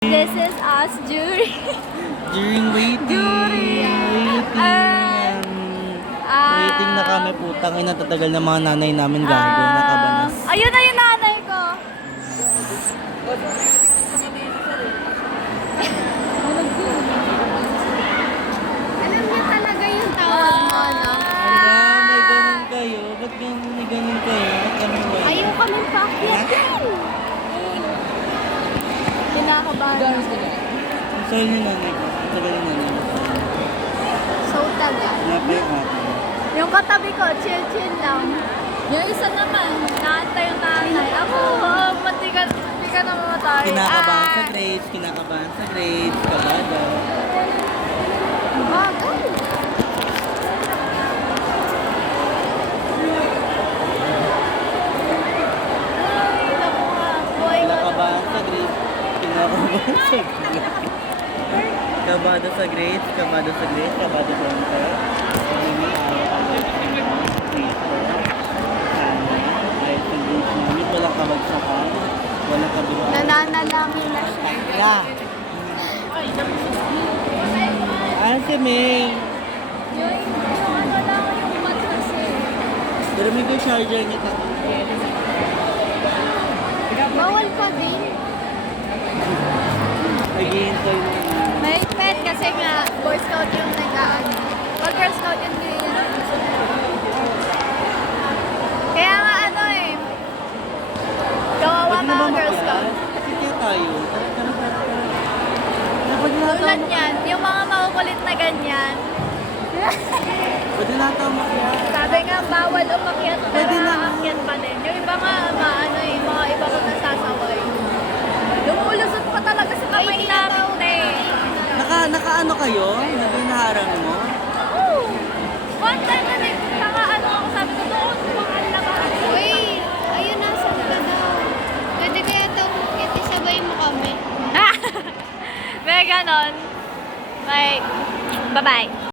This is us during Waiting na kami, putang ina, tatagal na mga nanay namin, gago, nakabanas. Ayun na yung nanay ko. Alam niya talaga yung tawag mo, no? Ala, may ganun kayo? Ba't may ganun kayo? Ba't kami wala? Ayaw kami paakyat din. Kinakabahan ako. Ang sahil ni nanay ko, ang tagal ni nanay ko. So taga. Wala pa yung ate. Yung katabi ko, chill lang. Yung isa naman, naantay yung nanay. Ako, mati ka na mamatay. Kinakabahan sa grades, kabado. Bagay. Ay, naku nga. Buhay ka. Kinakabahan sa grades, kinakabahan sa grades. Kabado sa grades, kabado sa grades, kabado sa ante. Walang kabagsakan, walang kabiruan. Nananalangin na siya. Yeah. Si May. Yung ano lang yung matras eh. Pero may yung charger niya. Bawal pa din. Naghihintay mo. May pet kasi nga, Boy Scout yung nag-aan. Pag Girl Scout yung ganyan. Kaya nga ano eh. Kawawa Pwede na ba mga Girl makuha? Scout. Kasi kaya tayo. Pwede na Tulad tayo yan, yung mga makukulit na ganyan. Pwede na tayo makuha. Sabi nga, bawal umakyat pero Pwede na. aakyat pa din. Yung iba nga, ano eh, mga iba ko nasasaway. Lumulusot pa talaga sa kamay namin eh. Naka-ano kayo? Naginaharang mo? Oo. One time na naka-ano ako, sabi ko doon, mga labahan. Uy, ayun nasan ka daw. Pwede kaya ito, sabay mo kami. May ganon. Like, bye-bye.